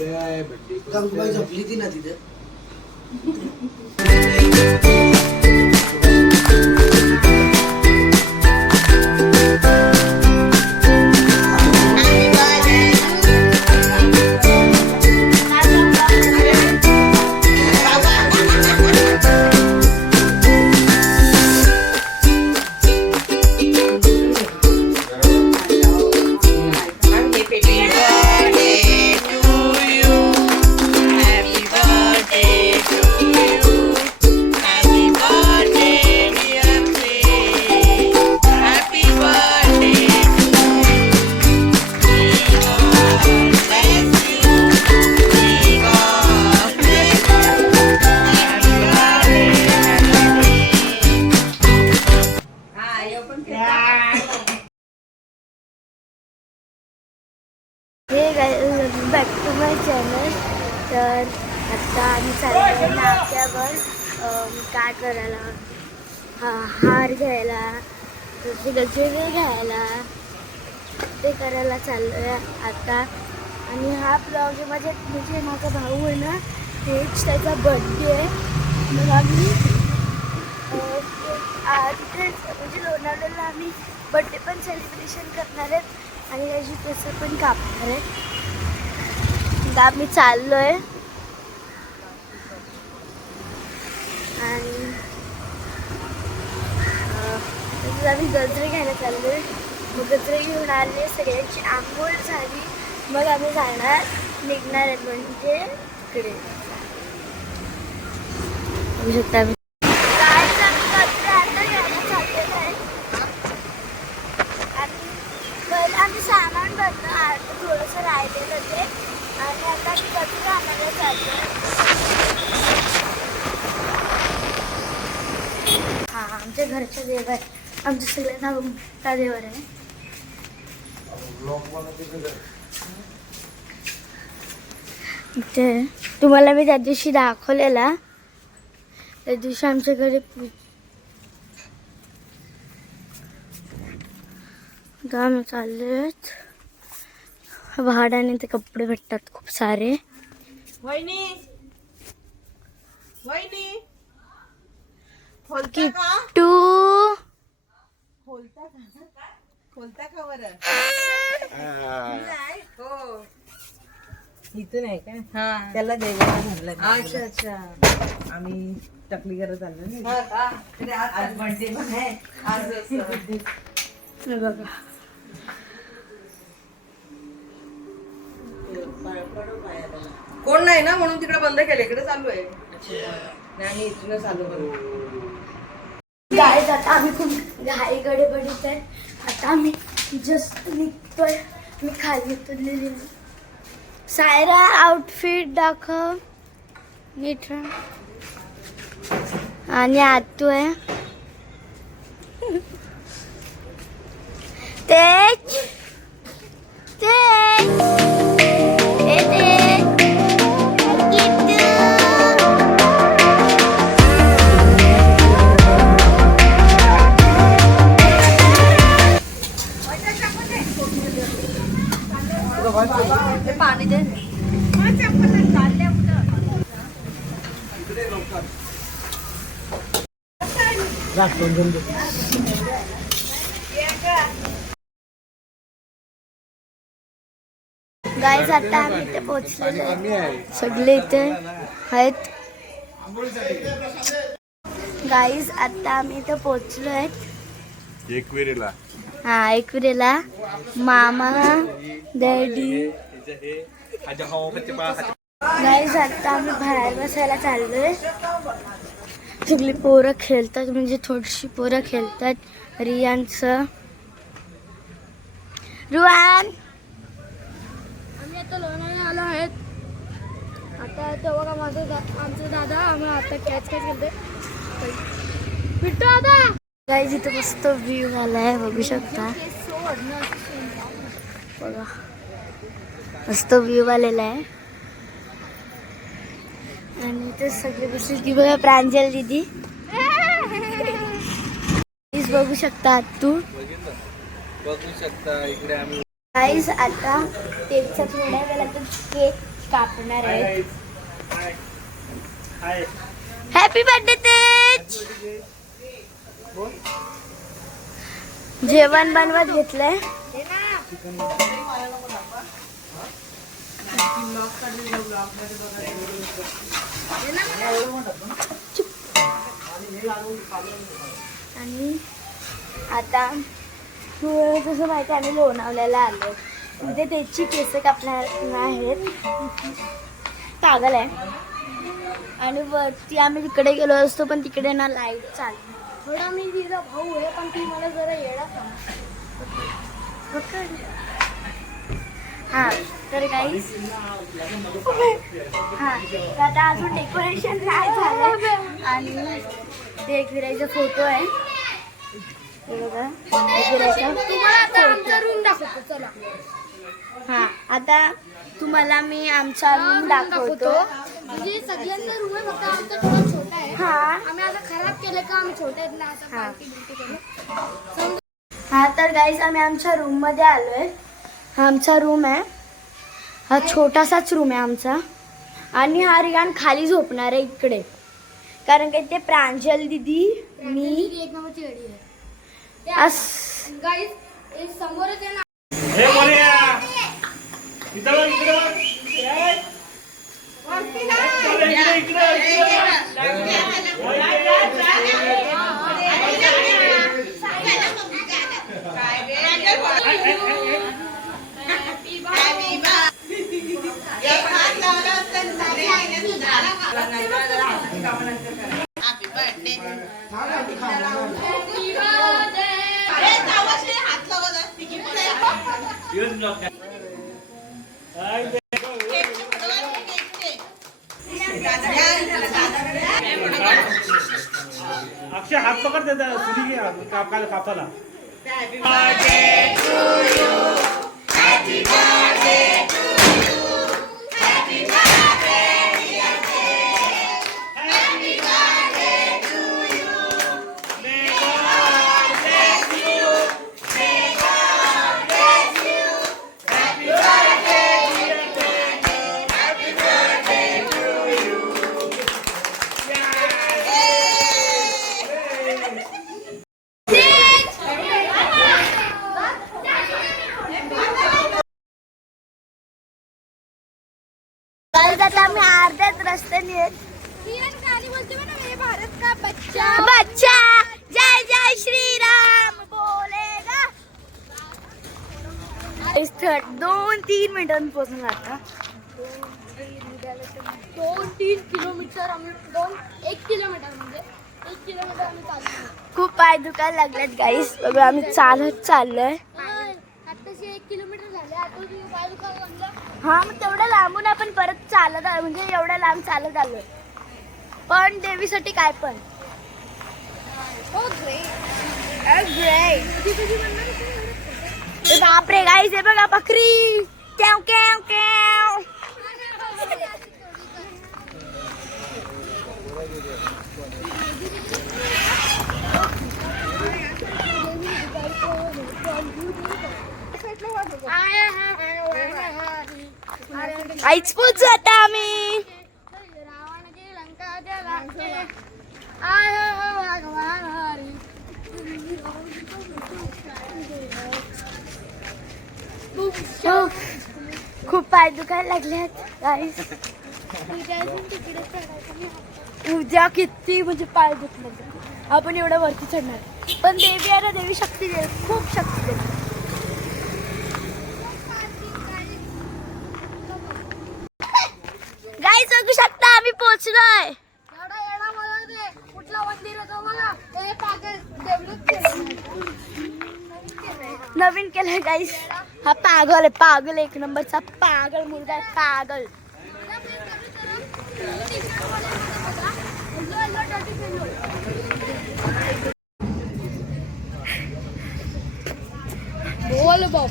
गंगूबाई झोपली ती ना तिथे. Back to my channel. तर आता आम्ही चाललो नाक्यावर काय करायला, हार घ्यायला, गजरे घ्यायला, ते करायला चाललो आहे आता. आणि हा ब्लॉग म्हणजे माझा भाऊ आहे ना, तेच त्याचा बर्थडे आहे. मग आम्ही तिथेच म्हणजे लोणावळ्याला आम्ही बर्थडे पण सेलिब्रेशन करणार आहेत आणि त्याची केस पण कापणार आहेत. आता आम्ही चाललो आहे आणि आम्ही गजरे घ्यायला चाललो आहे. मग गजरे घेऊन आले, सगळ्यांची आंघोळ झाली, मग आम्ही निघणार आहेत म्हणजे तिकडे बघू शकता. आम्ही आम्ही सामान भरलं, थोडंसं राहिलेलं ते, आणि आता आम्ही गजरे आणायला चाललो. हा आमच्या घरच्या देव आहे, आमच्या सगळ्यांना मोठा देवर आहे. ते तुम्हाला मी त्या दिवशी दाखवलेला, त्या दिवशी आमच्या घरी आम्ही चाललेत. भाड्याने ते कपडे भेटतात खूप सारे. किट्टू खोलता का बरं? इथून आहे का? त्याला देवाला घाललं. अच्छा अच्छा. आम्ही टकली करत चाललो ना. आज बर्थडे पण आहे. आज बघा कोण नाही ना, म्हणून तिकडे बंद केलं. इकडे चालू आहे. नाही इथूनच चालू करू. गाईज आता आम्ही खूप घाई गडबडीत आहे. आता आम्ही जस्ट निघतोय. मी खाली उतरलेली. सायरा आउटफिट दाखव नीट. आणि आतू आहे तेज पाणी दे. गाईज आता आम्ही इथे पोहोचलेलो आहे. सगळे इथे आहेत. गाईज आता आम्ही इथे पोहोचलो आहेत एकविरेला. हा एकविरेला. मामा डॅडी. गाईज आता आम्ही बाहेर बसायला चाललोय. सगळी पोरं खेळतात, म्हणजे थोडीशी पोरं खेळतात. रियांचं रुआन. आम्ही आता लोणावळ्याला आलो आहेत. आता तो बघा आमचा दादा. आम्ही आता कॅच करतोय. भेटतो दादा. गाईज इथे मस्त व्ह्यू झालाय, बघू शकता. बघा मस्त व्ह्यू आलेला आहे. आणि ते सगळे बसले की बघा. प्रांजल दीदी बघू शकता. तू बघू शकता इकडे आम्ही. गाईज आता तेजचा थोड्या वेळात केक कापणार आहेत. हॅपी बर्थडे तेज. जेवण बनवत घेतलंय. आणि आता जसं माहिती आम्ही लोणावल्याला आलो. म्हणजे त्याची केस कापणार आहेत. पागल आहे. आणि वरती आम्ही तिकडे गेलो असतो पण तिकडे ना लाईट चालली. थोडा मी तिला भाऊ आहे पण ती मला जरा येडा हां तर गाईस हां आता अजून डेकोरेशन नाही झालं. आणि ते एकविराईचा फोटो आहे. रूम दाखवतो चला. हा आता तुम्हाला मी आमचा रूम दाखवतो. म्हणजे सगळ्यांचा रूम आहे फक्त आमचा थोडा छोटा आहे. हा आम्ही आता खराब केलं का आम्ही छोटे आहेत ना आता पार्टी बिर्टी केलं. हा तर गाईस आम्ही आमच्या रूम मध्ये आलोय. हा आमचा रूम आहे. हा छोटासाच रूम आहे आमचा. आणि हा रियान खाली झोपणार आहे इकडे कारण की ते प्रांजल दिदी मी एक नंबरची गाडी आहे. अस गाईस हे समोरच आहे ना. अक्षय हात पकड देता सुरी कापाला. आता आम्ही अर्ध्याच रस्त्याने गाडी बोलते ना मेरे भारत का बच्चा. बच्चा जय जय श्रीराम बोलेगा. 2-3 मिनिटांनी पोहोचून आता. 2-3 किलोमीटर आम्ही 1 किलोमीटर म्हणजे 1 किलोमीटर आम्ही चाललो. खूप पाय दुखायला लागलेत गाईस. बघा आम्ही चालत चाललोय. आताशी 1 किलोमीटर झाले. आता तुम्ही पाय दुखायला लागलं. हा मग तेवढं लांबून आपण परत चालत म्हणजे एवढ्या लांब चालत आलोय पण देवीसाठी काय पण. हो ग्रेट. बापरे गाईस हे बघा बकरी. कॅव कॅव कॅव. आईच पोचू आता आम्ही. रावणाची लंका जलाते. आय हो भगवान हरी. हो. खूप पाय दुखायला लागलेत गाईस. उद्या किती म्हणजे पाय दुखले आपण एवढं वरती चढणार पण देवी आहे ना. देवी शक्ती देईल. खूप शक्ती देईल. गाईस बघू शकता आम्ही पोहोचलोय. एवढा एवढा मला ते कुठला मंदिर होतं बघा. ते पागल डेव्हलप केलं. नवीन केलंय गाईस. हा पागल आहे. पागल एक नंबरचा पागल मुलगा आहे. पागल. बोल बाप.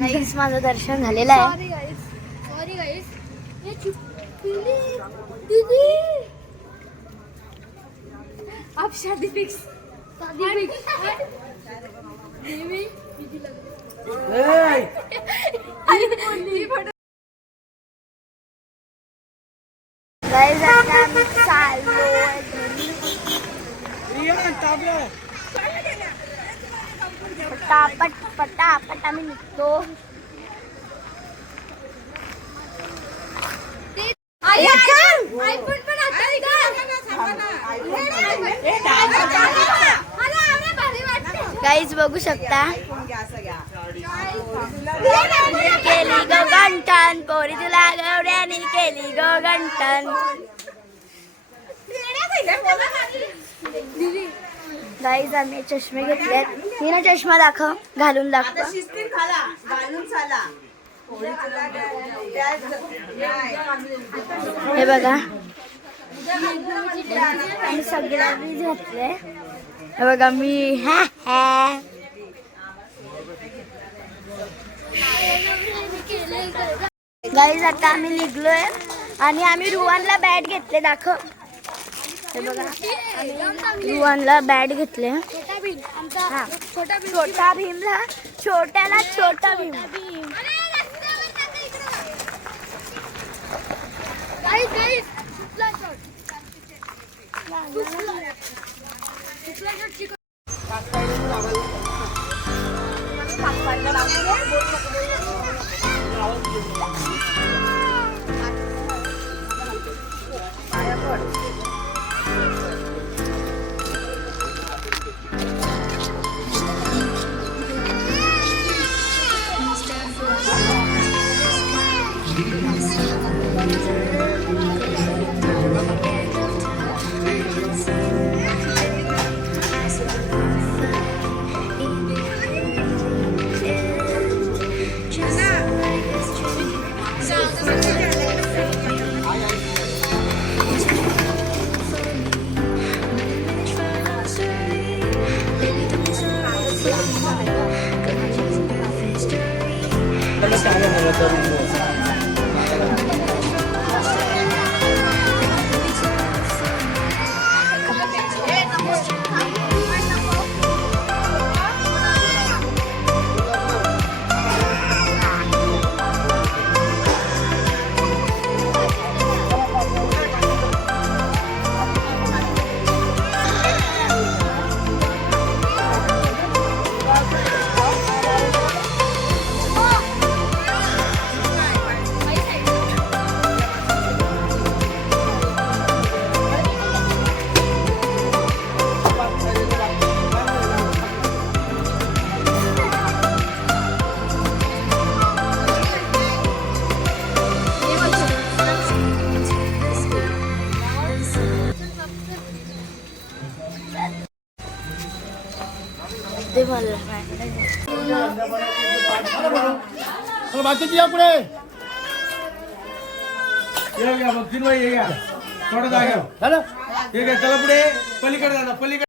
गाईस माझं दर्शन झालेलं आहे. सॉरी गाईस. ये दीदी आप शादी फिक्स. शादी फिक्स. देवी दीदी लग पटापट आम्ही निघतो. गाईज बघू शकता केली गो गंठन पोरी तुला गवड्यानी केली गो गंठन. गाईज आम्ही चष्मे घेतलेत. हिना चष्मा दाखव घालून दाखव. हे बघा आम्ही सगळ्यांनी घेतले. हे बघा मी गाईज आता आम्ही निघलोय आणि आम्ही रुवानला बॅट घेतले. दाखव. हे बघा रुवानला बॅट घेतले. छोटा भीमला छोट्याला छोटा भीम. बाकीची या पुढे तीन बाई हे घ्या थोडं जागा झालं. ठीक आहे चला पुढे पलीकडे जाणार पलीकडे.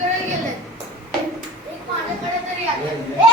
सगळं गेले एक पाण्याकडे तरी आले.